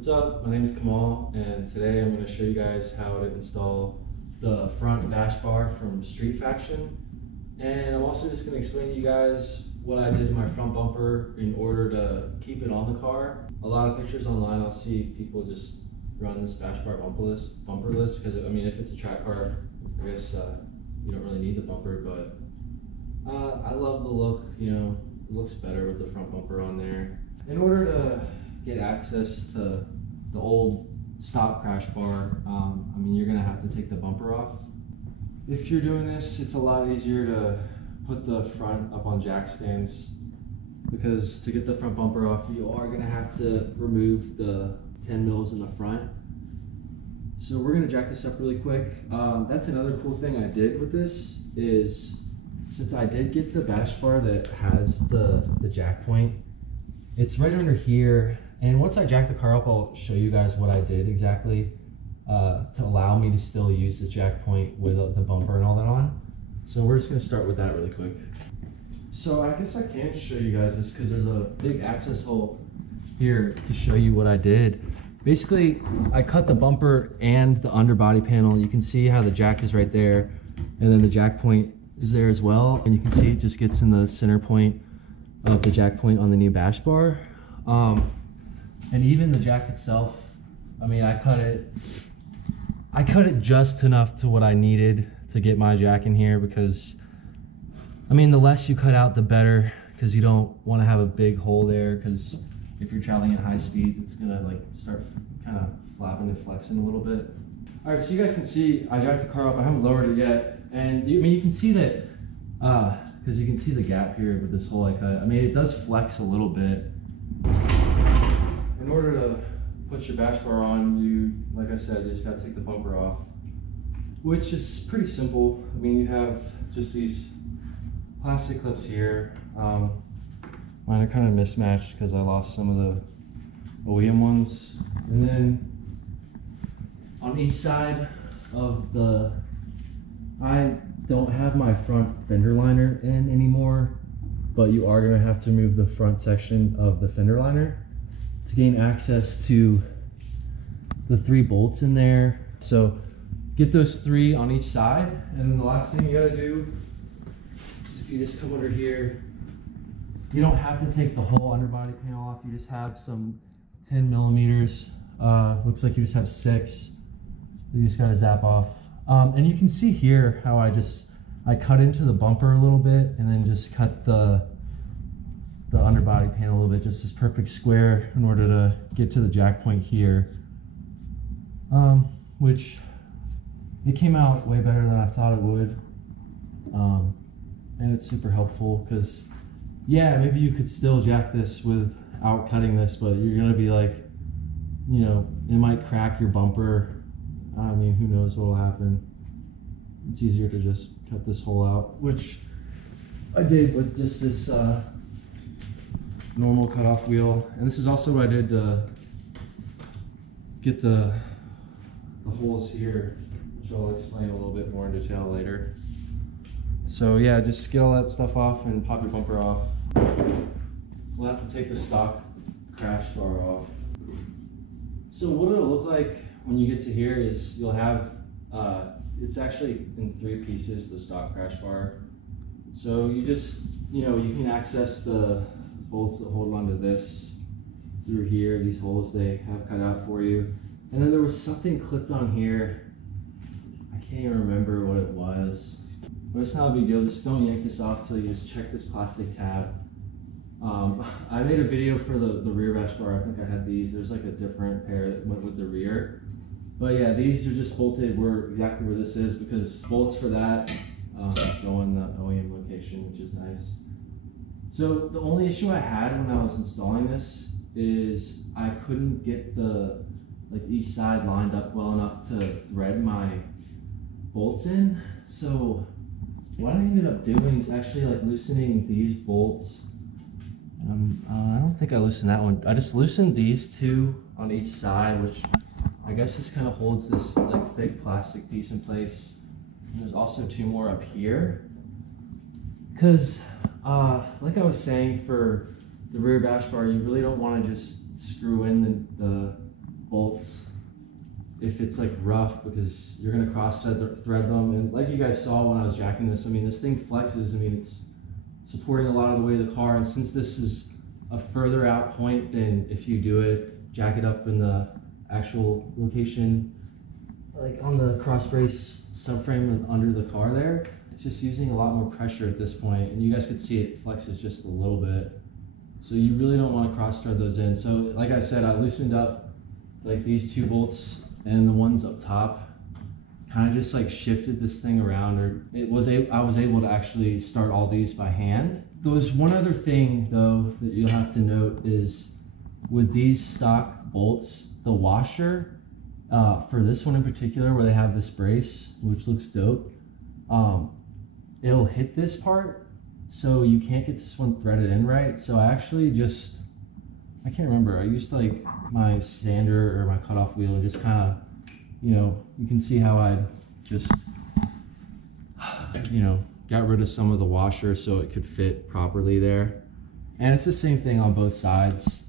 What's up? My name is Kamal, and today I'm going to show you guys how to install the front dash bar from Street Faction. And I'm also just going to explain to you guys what I did to my front bumper in order to keep it on the car. A lot of pictures online, I'll see people just run this dash bar bumper list because, I mean, if it's a track car, I guess you don't really need the bumper, but I love the look, you know, it looks better with the front bumper on there. In order to get access to the old stock crash bar, I mean, you're gonna have to take the bumper off. If you're doing this, it's a lot easier to put the front up on jack stands, because to get the front bumper off, you are gonna have to remove the 10 mils in the front. So we're gonna jack this up really quick. That's another cool thing I did with this is, since I did get the bash bar that has the jack point, it's right under here. And once I jack the car up, I'll show you guys what I did exactly to allow me to still use the jack point with the bumper and all that on. So we're just gonna start with that really quick. So I guess I can show you guys this because there's a big access hole here to show you what I did. Basically, I cut the bumper and the underbody panel. You can see how the jack is right there, and then the jack point is there as well. And you can see it just gets in the center point of the jack point on the new bash bar. And even the jack itself, I mean, I cut it just enough to what I needed to get my jack in here, because I mean, the less you cut out, the better, because you don't want to have a big hole there, because if you're traveling at high speeds, it's gonna like start kind of flapping and flexing a little bit. All right, so you guys can see I jacked the car up. I haven't lowered it yet, and I mean, you can see that because you can see the gap here with this hole I cut. I mean, it does flex a little bit. In order to put your bash bar on, you, like I said, you just gotta take the bumper off, which is pretty simple. I mean, you have just these plastic clips here. Mine are kind of mismatched because I lost some of the OEM ones. And then on each side of I don't have my front fender liner in anymore, but you are gonna have to remove the front section of the fender liner to gain access to the 3 bolts in there. So get those 3 on each side, and then the last thing you gotta do is, if you just come under here, you don't have to take the whole underbody panel off. You just have some 10 millimeters. Looks like you just have 6. You just gotta zap off. And you can see here how I cut into the bumper a little bit and then just cut the underbody panel a little bit, just this perfect square in order to get to the jack point here. Which it came out way better than I thought it would. And it's super helpful because, yeah, maybe you could still jack this without cutting this, but you're gonna be like, you know, it might crack your bumper. I mean, who knows what will happen. It's easier to just cut this hole out, which I did with just this normal cutoff wheel. And this is also what I did to get the holes here, which I'll explain a little bit more in detail later. So yeah, just get all that stuff off and pop your bumper off. We'll have to take the stock crash bar off. So what it'll look like when you get to here is you'll have, it's actually in 3 pieces, the stock crash bar. So you just, you know, you can access the bolts that hold onto this through here, these holes they have cut out for you. And then there was something clipped on here. I can't even remember what it was, but it's not a big deal. Just don't yank this off till you just check this plastic tab. I made a video for the rear bash bar. I think I had these. There's like a different pair that went with the rear. But yeah, these are just bolted exactly where this is, because bolts for that go in the OEM location, which is nice. So the only issue I had when I was installing this is I couldn't get each side lined up well enough to thread my bolts in. So what I ended up doing is actually like loosening these bolts. I don't think I loosened that one. I just loosened these 2 on each side, which I guess this kind of holds this like thick plastic piece in place. And there's also 2 more up here. Because like I was saying, for the rear bash bar, you really don't want to just screw in bolts if it's like rough, because you're gonna cross thread them. And like you guys saw when I was jacking this, I mean, this thing flexes. I mean, it's supporting a lot of the weight of the car, and since this is a further out point than if you do it, jack it up in the actual location, like on the cross brace subframe under the car there, it's just using a lot more pressure at this point, and you guys could see it flexes just a little bit. So you really don't want to cross thread those in. So like I said, I loosened up like these two bolts, and the ones up top kind of just like shifted this thing around, or I was able to actually start all these by hand. There's one other thing though that you'll have to note is with these stock bolts, the washer for this one in particular, where they have this brace, which looks dope, it'll hit this part, so you can't get this one threaded in right. So I actually just, I can't remember, I used like my sander or my cutoff wheel and just kind of, you know, you can see how I just, you know, got rid of some of the washer so it could fit properly there. And it's the same thing on both sides.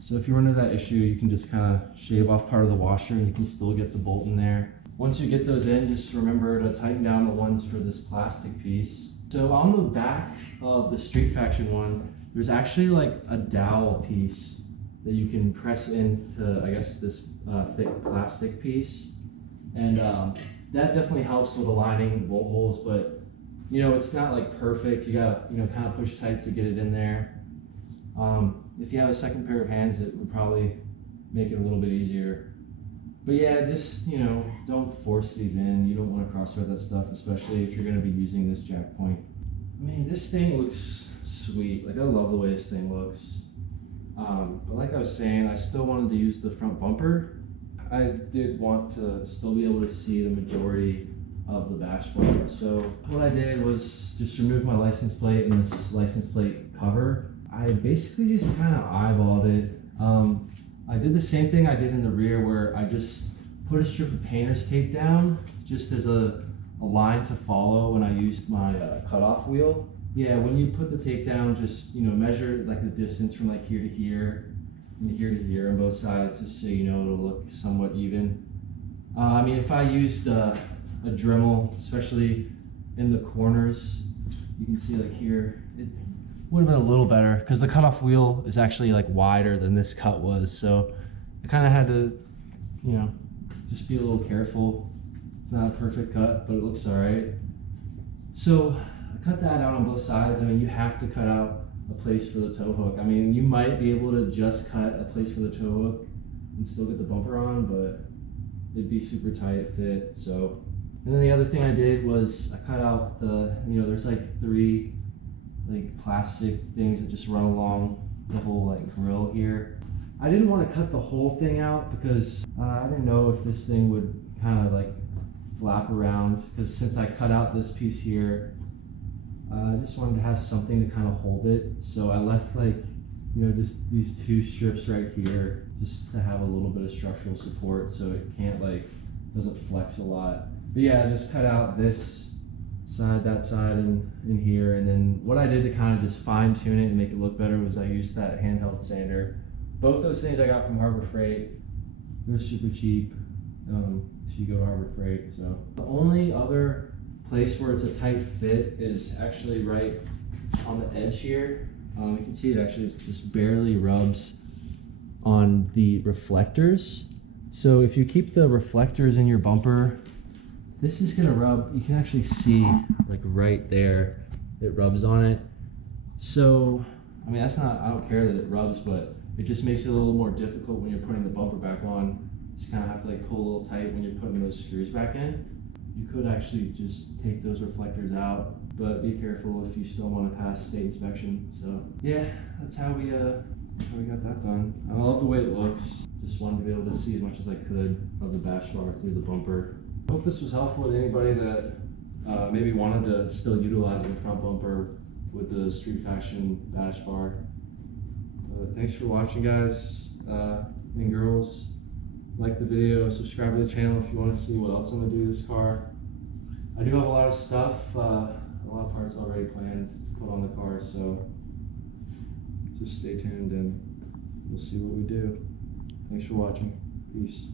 So if you run into that issue, you can just kind of shave off part of the washer and you can still get the bolt in there. Once you get those in, just remember to tighten down the ones for this plastic piece. So on the back of the Street Faction one, there's actually like a dowel piece that you can press into, I guess, this thick plastic piece. And that definitely helps with aligning bolt holes, but you know, it's not like perfect. You gotta, you know, kind of push tight to get it in there. If you have a second pair of hands, it would probably make it a little bit easier. But yeah, just, you know, don't force these in. You don't want to cross thread that stuff, especially if you're going to be using this jack point. I mean, this thing looks sweet. Like, I love the way this thing looks. But like I was saying, I still wanted to use the front bumper. I did want to still be able to see the majority of the bash bar. So what I did was just remove my license plate and this license plate cover. I basically just kind of eyeballed it. I did the same thing I did in the rear, where I just put a strip of painter's tape down just as a line to follow when I used my cutoff wheel. Yeah, when you put the tape down, just, you know, measure like the distance from like here to here and here to here on both sides, just so you know it'll look somewhat even. I mean, if I used a Dremel, especially in the corners, you can see like here, it would have been a little better because the cutoff wheel is actually like wider than this cut was. So I kind of had to, you know, just be a little careful. It's not a perfect cut, but it looks all right. So I cut that out on both sides. I mean, you have to cut out a place for the tow hook. I mean, you might be able to just cut a place for the tow hook and still get the bumper on, but it'd be super tight fit. So, and then the other thing I did was I cut out the, you know, there's like 3 like plastic things that just run along the whole like grill here. I didn't want to cut the whole thing out because I didn't know if this thing would kind of like flap around, because since I cut out this piece here, I just wanted to have something to kind of hold it. So I left like, you know, just these 2 strips right here just to have a little bit of structural support so it can't like, doesn't flex a lot. But yeah, I just cut out this side, that side, and in here. And then what I did to kind of just fine tune it and make it look better was I used that handheld sander. Both those things I got from Harbor Freight. They're super cheap if you go to Harbor Freight. So the only other place where it's a tight fit is actually right on the edge here. You can see it actually just barely rubs on the reflectors. So if you keep the reflectors in your bumper, this is gonna rub, you can actually see like right there, it rubs on it. So, I mean, that's not, I don't care that it rubs, but it just makes it a little more difficult when you're putting the bumper back on. You just kind of have to like pull a little tight when you're putting those screws back in. You could actually just take those reflectors out, but be careful if you still want to pass state inspection. So yeah, that's how we got that done. I love the way it looks. Just wanted to be able to see as much as I could of the bash bar through the bumper. I hope this was helpful to anybody that maybe wanted to still utilize the front bumper with the Street Faction bash bar. Thanks for watching, guys and girls. Like the video, subscribe to the channel if you want to see what else I'm going to do to this car. I do have a lot of stuff, a lot of parts already planned to put on the car, so just stay tuned and we'll see what we do. Thanks for watching. Peace.